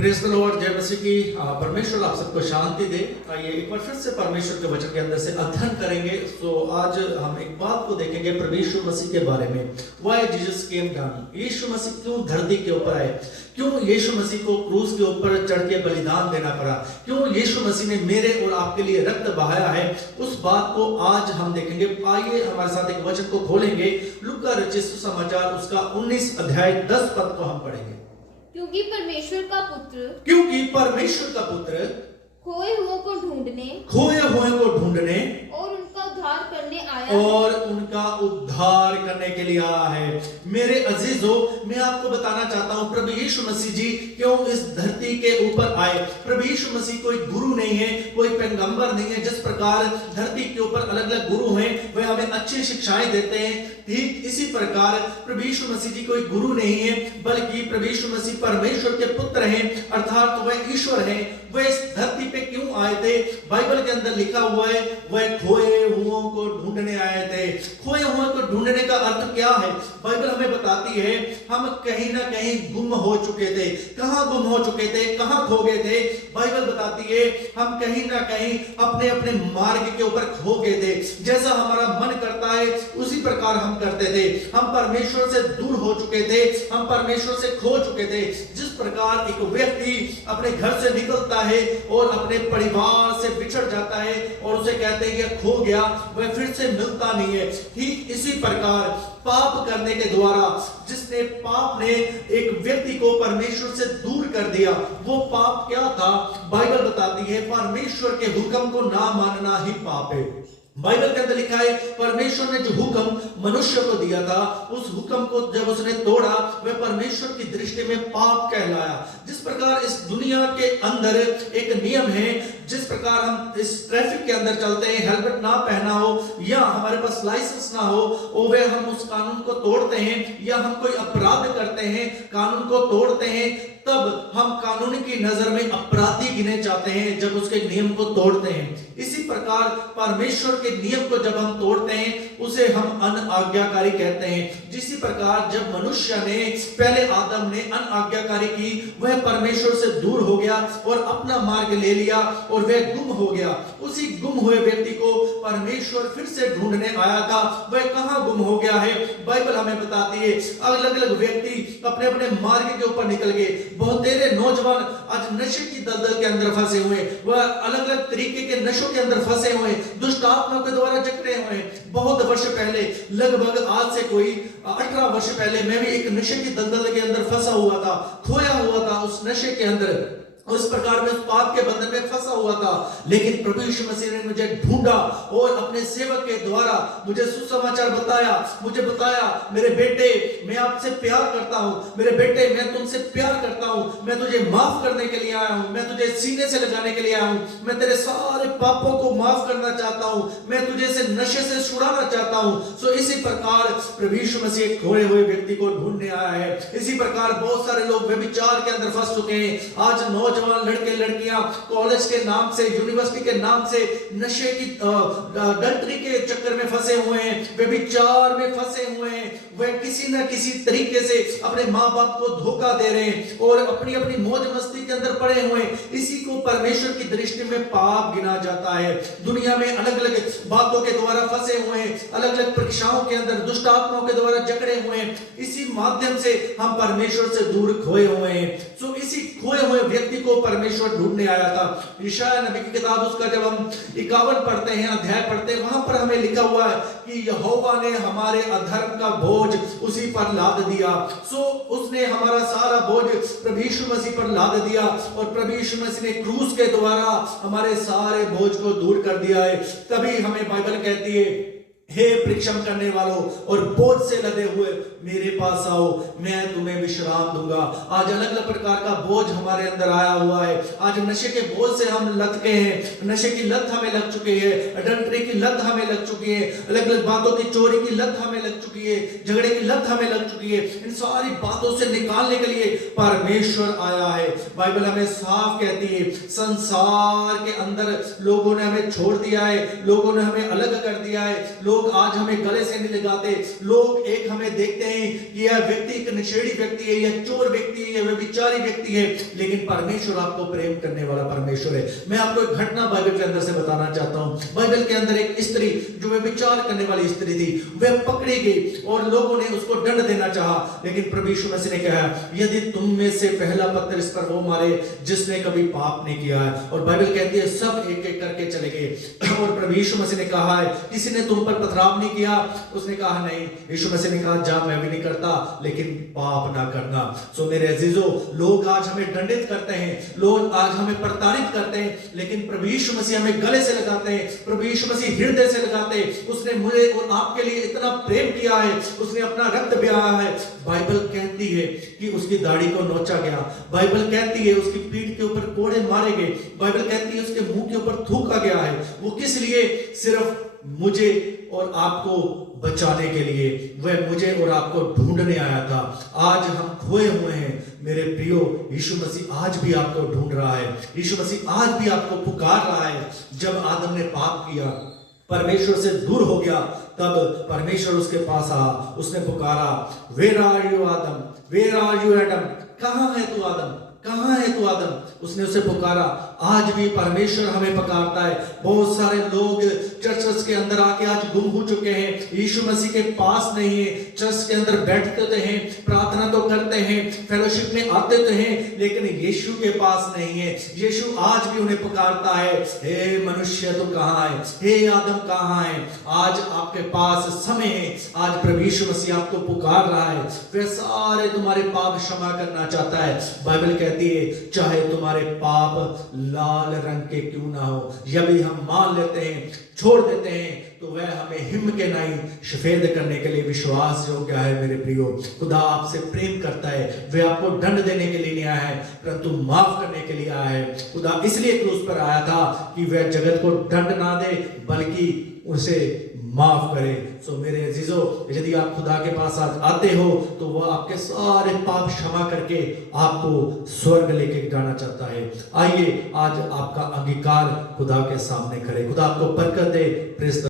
Praise the Lord, जय मसीह की। परमेश्वर आप सबको शांति दे। आइए एक बार फिर से परमेश्वर के वचन के अंदर से अध्ययन करेंगे। तो आज हम एक बात को देखेंगे प्रभु यीशु मसीह के बारे में। व्हाई जीसस केम डाउन, यीशु मसीह क्यों धरती के ऊपर आए, क्यों यीशु मसीह को क्रूस के ऊपर चढ़ के बलिदान देना पड़ा, क्यों यीशु मसीह ने मेरे और आपके लिए रक्त बहाया है, उस बात को आज हम देखेंगे। आइए हमारे साथ एक वचन को खोलेंगे, लूका रचित सुसमाचार उसका 19 अध्याय 10 पद को हम पढ़ेंगे। क्योंकि परमेश्वर का पुत्र खोए हुओं को ढूंढने और उनका उद्धार करने के लिए आया है। मेरे अजीजों, मैं आपको बताना चाहता हूं प्रभु यीशु मसीह जी क्यों इस धरती के ऊपर आए। प्रभु यीशु मसीह कोई गुरु नहीं है, कोई पैगंबर नहीं है। जिस प्रकार धरती के ऊपर अलग अलग गुरु हैं, वे हमें अच्छी शिक्षाएं देते हैं, ठीक इसी प्रकार प्रभु यीशु मसीह जी कोई गुरु नहीं है, बल्कि प्रभु यीशु मसीह परमेश्वर के पुत्र हैं, अर्थात वह ईश्वर हैं। वह इस धरती पे क्यों आए थे? बाइबल के अंदर लिखा हुआ है, वह खोए हुओं को ढूंढने आए थे। खोए हुओं को ढूंढने का अर्थ क्या है? बाइबल हमें बताती है हम कहीं ना कहीं गुम हो चुके थे। कहां गुम हो चुके थे, कहां खो गए थे? बाइबल बताती है हम कहीं ना कहीं अपने अपने मार्ग के ऊपर खो गए थे। जैसा हमारा मन करता है उसी प्रकार हम करते थे। हम परमेश्वर से दूर हो चुके थे, हम परमेश्वर से खो चुके थे। जिस प्रकार एक व्यक्ति अपने घर से निकलता है और अपने परिवार से बिछड़ जाता है और उसे कहते हैं कि खो गया, वह फिर से मिलता नहीं है, ठीक इसी प्रकार पाप करने के द्वारा जिसने पाप ने एक व्यक्ति को परमेश्वर से दूर कर दिया, वो पाप क्या था? बाइबल बताती है परमेश्वर के हुक्म को ना मानना ही पाप है। बाइबल के अंदर लिखा है परमेश्वर ने जो हुक्म मनुष्य को दिया था, उस हुक्म को जब उसने तोड़ा, वह परमेश्वर की दृष्टि में पाप कहलाया। जिस प्रकार इस दुनिया के अंदर एक नियम है, जिस प्रकार हम इस ट्रैफिक के अंदर चलते हैं, हेलमेट ना पहना हो या हमारे पास लाइसेंस ना हो, और वह हम उस कानून को तोड़ते हैं, या हम कोई अपराध करते हैं, कानून को तोड़ते हैं, तब हम कानून की नजर में अपराधी गिने जाते हैं जब उसके नियम को तोड़ते हैं। इसी प्रकार परमेश्वर के नियम को जब हम तोड़ते हैं, उसे हम अनआज्ञाकारी कहते हैं। जिसी प्रकार जब मनुष्य ने, पहले आदम ने अनआज्ञाकारी की, वह परमेश्वर से दूर हो गया और अपना मार्ग ले लिया और वह गुम हो गया। उसी गुम हुए व्यक्ति को परमेश्वर फिर से ढूंढने आया था। वह कहां गुम हो गया है? बाइबल हमें बताती है अलग अलग व्यक्ति अपने अपने मार्ग के ऊपर निकल गए। बहुत तेरे नौजवान आज नशे की दलदल के अंदर फंसे हुए, वह अलग अलग तरीके के नशों के अंदर फंसे हुए, दुष्ट आत्मा के द्वारा जकड़े हुए। बहुत वर्ष पहले, लगभग आज से कोई 18 वर्ष पहले, मैं भी एक नशे की दलदल के अंदर फंसा हुआ था, खोया हुआ था उस नशे के अंदर, उस प्रकार में उस पाप के बंधन में फंसा हुआ था। लेकिन प्रभु यीशु मसीह ने मुझे ढूंढा और अपने सेवक के द्वारा मुझे सुसमाचार बताया। मुझे बताया, मेरे बेटे मैं आपसे प्यार करता हूं, मेरे बेटे मैं तुमसे प्यार करता हूं, मैं तुझे माफ करने के लिए आया हूं, मैं तुझे सीने से लगाने के लिए आया हूं, मैं तेरे सारे पापों को माफ करना चाहता हूं, मैं तुझे से नशे से छुड़ाना चाहता हूं। सो इसी प्रकार प्रभु यीशु मसीह खोए हुए व्यक्ति को ढूंढने आया है। इसी प्रकार बहुत सारे लोग व्यभिचार के अंदर फंस चुके हैं। आज नौजवान लड़के लड़कियां कॉलेज के नाम से, यूनिवर्सिटी के नाम से नशे की डल्टरी के चक्कर में फंसे हुए हैं, व्यभिचार में फंसे हुए हैं। वह किसी न किसी तरीके से अपने माँ बाप को धोखा दे रहे हैं और अपनी अपनी मौज मस्ती के अंदर पड़े हुए हैं। इसी को परमेश्वर की दृष्टि में पाप गिना जाता है। दुनिया में अलग अलग बातों के द्वारा फंसे हुए हैं, अलग अलग परीक्षाओं के अंदर दुष्ट आत्माओं के द्वारा जकड़े हुए हैं। इसी माध्यम से हम परमेश्वर से दूर खोए हुए हैं। सो इसी खोए हुए व्यक्ति को परमेश्वर ढूंढने आया था। यशायाह नबी की किताब उसका जब हम 51 पढ़ते हैं, अध्याय पढ़ते हैं, वहां पर हमें लिखा हुआ है कि यहोवा ने हमारे अधर्म का बोझ उसी पर लाद दिया। सो उसने हमारा सारा बोझ प्रभु यीशु मसीह पर लाद दिया और प्रभु यीशु मसीह ने क्रूस के द्वारा हमारे सारे बोझ को दूर कर दिया है। तभी हमें बाइबल कहती है, हे परिश्रम करने वालों और बोझ से लदे हुए मेरे पास आओ, मैं तुम्हें विश्राम दूंगा। आज अलग अलग प्रकार का बोझ हमारे अंदर आया हुआ है। आज नशे के बोझ से हम लटके हैं, नशे की लत हमें लग चुकी है, अडल्ट्री की लत हमें लग चुकी है, अलग अलग बातों की चोरी की लत हमें लग चुकी है, झगड़े की लत हमें लग चुकी है। इन सारी बातों से निकालने के लिए परमेश्वर आया है। बाइबल हमें साफ कहती है, संसार के अंदर लोगों ने हमें छोड़ दिया है, लोगों ने हमें अलग कर दिया है, लोग लोग आज हमें गले से नहीं लगाते। लोग एक हमें देखते हैं कि यह व्यक्ति एक नशेड़ी व्यक्ति है, यह चोर व्यक्ति है, यह व्यभिचारी व्यक्ति है, लेकिन परमेश्वर आपको प्रेम करने वाला परमेश्वर है। मैं आपको एक घटना बाइबल के अंदर से बताना चाहता हूं। बाइबल के अंदर एक स्त्री जो व्यभिचार करने वाली स्त्री थी, वह पकड़ी गई और लोगों ने उसको दंड देना चाहा, लेकिन प्रभु यीशु मसीह ने कहा यदि तुम में से पहला पत्थर इस पर वो मारे जिसने कभी पाप नहीं किया है। और बाइबल कहती है सब एक एक करके चले गए और प्रभु यीशु मसीह ने कहा है किसी ने तुम पर पथराव नहीं किया? उसने कहा नहीं। यीशु मसीह ने कहा जा मैं भी नहीं करता, लेकिन पाप ना करना। सो मेरे अजीजों, लोग आज हमें दंडित करते हैं, लोग आज हमें प्रताड़ित करते हैं, लेकिन प्रभु यीशु मसीह हमें गले से लगाते हैं, प्रभु यीशु मसीह हृदय से लगाते हैं। उसने मुझे और आपके लिए इतना प्रेम किया है, उसने अपना रक्त बहाया है। बाइबल कहती है कि उसकी दाढ़ी को नोचा गया, बाइबल कहती है उसकी पीठ के ऊपर कोड़े मारे गए, बाइबल कहती है उसके मुंह के ऊपर थूका गया है। वो किस लिए? सिर्फ मुझे और आपको बचाने के लिए। वह मुझे और आपको ढूंढने आया था। आज हम खोए हुए हैं मेरे प्रियो, यीशु मसीह आज भी आपको ढूंढ रहा है। यीशु मसीह आज भी आपको पुकार रहा है। जब आदम ने पाप किया, परमेश्वर से दूर हो गया, तब परमेश्वर उसके पास आया, उसने पुकारा वेयर आर यू आदम, वेयर आर यू एडम, कहां है तू आदम, कहां है तू आदम? उसने उसे पुकारा। आज भी परमेश्वर हमें पुकारता है। बहुत सारे लोग चर्च के अंदर आके आज गुम हो चुके हैं, यीशु मसीह के पास नहीं है। चर्च के अंदर बैठते तो हैं, प्रार्थना तो करते हैं, फेलोशिप में आते तो हैं, लेकिन यीशु के पास नहीं है। यीशु आज भी उन्हें पुकारता है, हे मनुष्य तू कहां है, हे आदम कहां है? आज आपके पास समय है। आज प्रभु यीशु मसीह आपको पुकार रहा है। वह सारे तुम्हारे पाप क्षमा करना चाहता है। बाइबल कहती है चाहे तुम्हारे पाप लाल रंग के क्यों ना हो, यदि हम मान लेते हैं, छोड़ देते हैं, तो वह हमें हिम के नहीं सफेद करने के लिए विश्वास योग्य है। मेरे प्रियो, खुदा आपसे प्रेम करता है। वह आपको दंड देने के लिए नहीं आया है, परंतु माफ करने के लिए आया है। खुदा इसलिए क्रूस पर आया था कि वह जगत को दंड ना दे, बल्कि उसे माफ करे। सो मेरे अजीजों, यदि आप खुदा के पास आते हो तो वह आपके सारे पाप क्षमा करके आपको स्वर्ग लेके जाना चाहता है। आइए आज आपका अंगीकार खुदा के सामने करें। खुदा आपको बरकत दे। प्रेज़